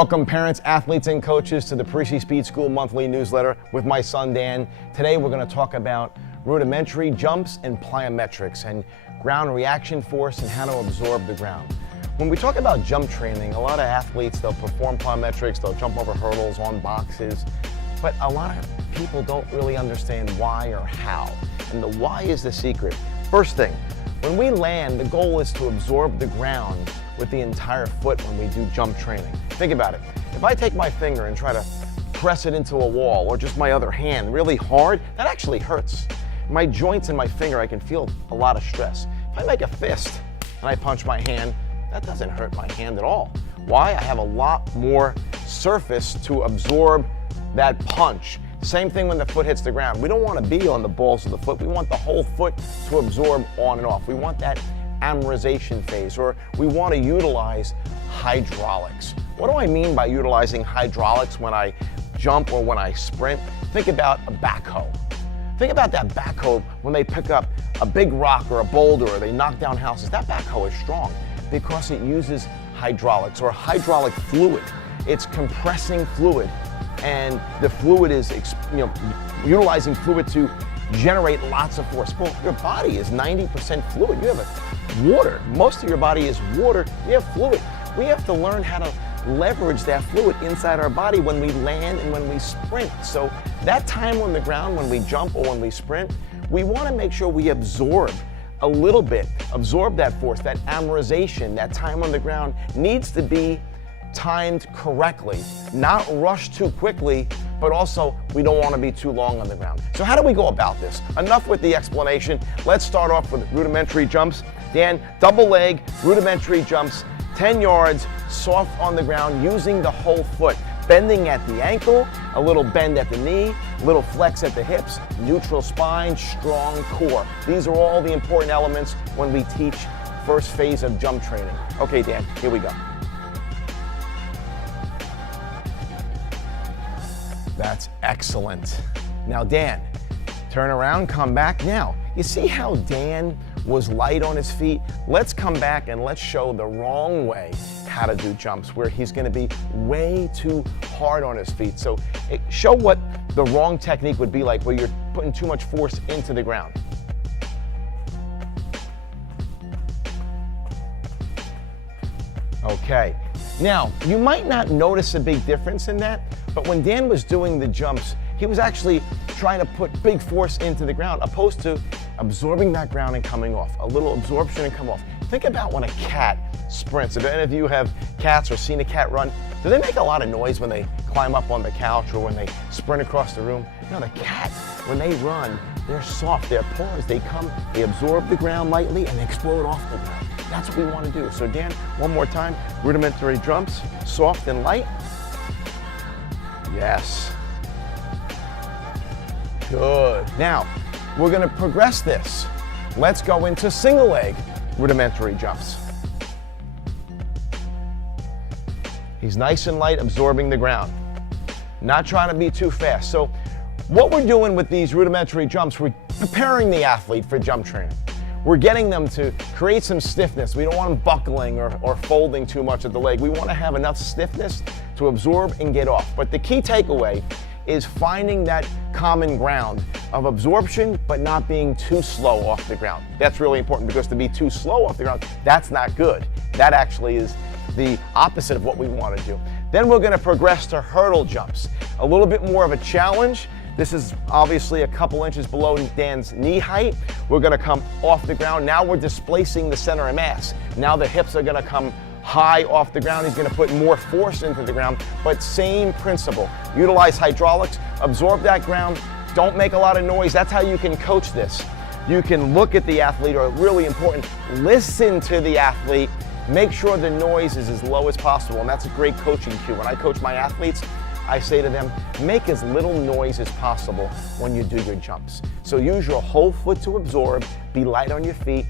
Welcome parents, athletes, and coaches to the Parisi Speed School monthly newsletter with my son Dan. Today we're going to talk about rudimentary jumps and plyometrics and ground reaction force and how to absorb the ground. When we talk about jump training, a lot of athletes, they'll perform plyometrics, they'll jump over hurdles on boxes, but a lot of people don't really understand why or how. And the why is the secret. First thing, when we land, the goal is to absorb the ground with the entire foot when we do jump training. Think about it. If I take my finger and try to press it into a wall, or just my other hand really hard, that actually hurts. My joints in my finger, I can feel a lot of stress. If I make a fist and I punch my hand, that doesn't hurt my hand at all. Why? I have a lot more surface to absorb that punch. Same thing when the foot hits the ground. We don't want to be on the balls of the foot. We want the whole foot to absorb on and off. We want that amortization phase, or we want to utilize hydraulics. What do I mean by utilizing hydraulics when I jump or when I sprint? Think about a backhoe. Think about that backhoe when they pick up a big rock or a boulder or they knock down houses. That backhoe is strong because it uses hydraulics or hydraulic fluid. It's compressing fluid, and the fluid is utilizing fluid to generate lots of force. Well, your body is 90% fluid. You have water. Most of your body is water. You have fluid. We have to learn how to leverage that fluid inside our body when we land and when we sprint. So that time on the ground, when we jump or when we sprint, we want to make sure we absorb a little bit, absorb that force, that amortization, that time on the ground needs to be timed correctly, not rushed too quickly, but also we don't want to be too long on the ground. So how do we go about this? Enough with the explanation. Let's start off with rudimentary jumps. Dan, double leg, rudimentary jumps, 10 yards, soft on the ground, using the whole foot. Bending at the ankle, a little bend at the knee, a little flex at the hips, neutral spine, strong core. These are all the important elements when we teach first phase of jump training. Okay, Dan, here we go. That's excellent. Now, Dan, turn around, come back. Now, you see how Dan was light on his feet? Let's come back and let's show the wrong way how to do jumps, where he's going to be way too hard on his feet. So show what the wrong technique would be like, where you're putting too much force into the ground. Okay. Now, you might not notice a big difference in that, but when Dan was doing the jumps, he was actually trying to put big force into the ground, opposed to absorbing that ground and coming off. A little absorption and come off. Think about when a cat sprints. If any of you have cats or seen a cat run, do they make a lot of noise when they climb up on the couch or when they sprint across the room? No, the cat, when they run, they're soft, their paws, they come, they absorb the ground lightly and they explode off the ground. That's what we want to do. So Dan, one more time, rudimentary jumps, soft and light. Yes. Good. Now, we're going to progress this. Let's go into single leg rudimentary jumps. He's nice and light, absorbing the ground. Not trying to be too fast. So what we're doing with these rudimentary jumps, we're preparing the athlete for jump training. We're getting them to create some stiffness. We don't want them buckling or folding too much at the leg. We want to have enough stiffness to absorb and get off. But the key takeaway is finding that common ground of absorption, but not being too slow off the ground. That's really important, because to be too slow off the ground, that's not good. That actually is the opposite of what we want to do. Then we're going to progress to hurdle jumps. A little bit more of a challenge. This is obviously a couple inches below Dan's knee height. We're going to come off the ground. Now we're displacing the center of mass. Now the hips are going to come high off the ground. He's going to put more force into the ground, but same principle. Utilize hydraulics, absorb that ground, don't make a lot of noise. That's how you can coach this. You can look at the athlete, or really important, listen to the athlete, make sure the noise is as low as possible, and that's a great coaching cue. When I coach my athletes, I say to them, make as little noise as possible when you do your jumps. So use your whole foot to absorb, be light on your feet,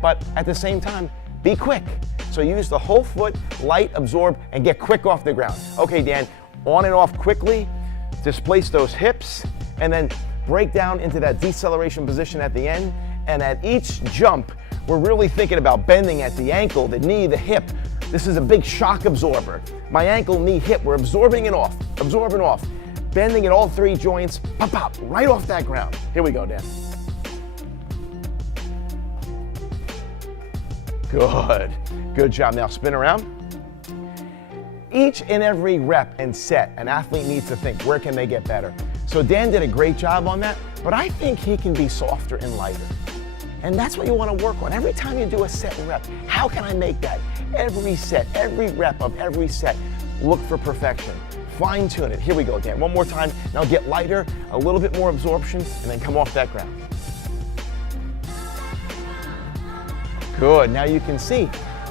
but at the same time, be quick. So use the whole foot, light, absorb, and get quick off the ground. Okay, Dan, on and off quickly, displace those hips, and then break down into that deceleration position at the end. And at each jump, we're really thinking about bending at the ankle, the knee, the hip, This is a big shock absorber. My ankle, knee, hip, we're absorbing it off, bending in all three joints, pop, pop, right off that ground. Here we go, Dan. Good job. Now spin around. Each and every rep and set, an athlete needs to think, where can they get better? So Dan did a great job on that, but I think he can be softer and lighter. And that's what you want to work on. Every time you do a set and rep, how can I make that? Every set, every rep of every set, look for perfection. Fine tune it. Here we go, Dan. One more time. Now get lighter, a little bit more absorption, and then come off that ground. Good. Now you can see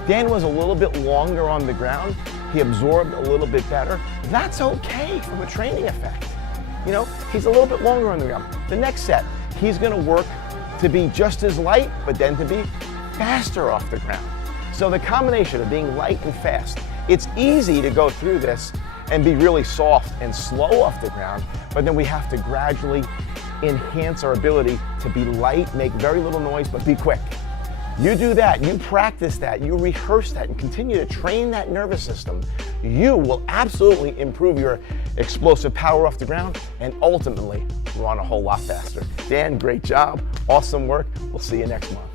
Dan was a little bit longer on the ground. He absorbed a little bit better. That's okay from a training effect. You know, he's a little bit longer on the ground. The next set, he's going to work to be just as light, but then to be faster off the ground. So the combination of being light and fast, it's easy to go through this and be really soft and slow off the ground, but then we have to gradually enhance our ability to be light, make very little noise, but be quick. You do that, you practice that, you rehearse that, and continue to train that nervous system, you will absolutely improve your explosive power off the ground and ultimately run a whole lot faster. Dan, great job, awesome work. We'll see you next month.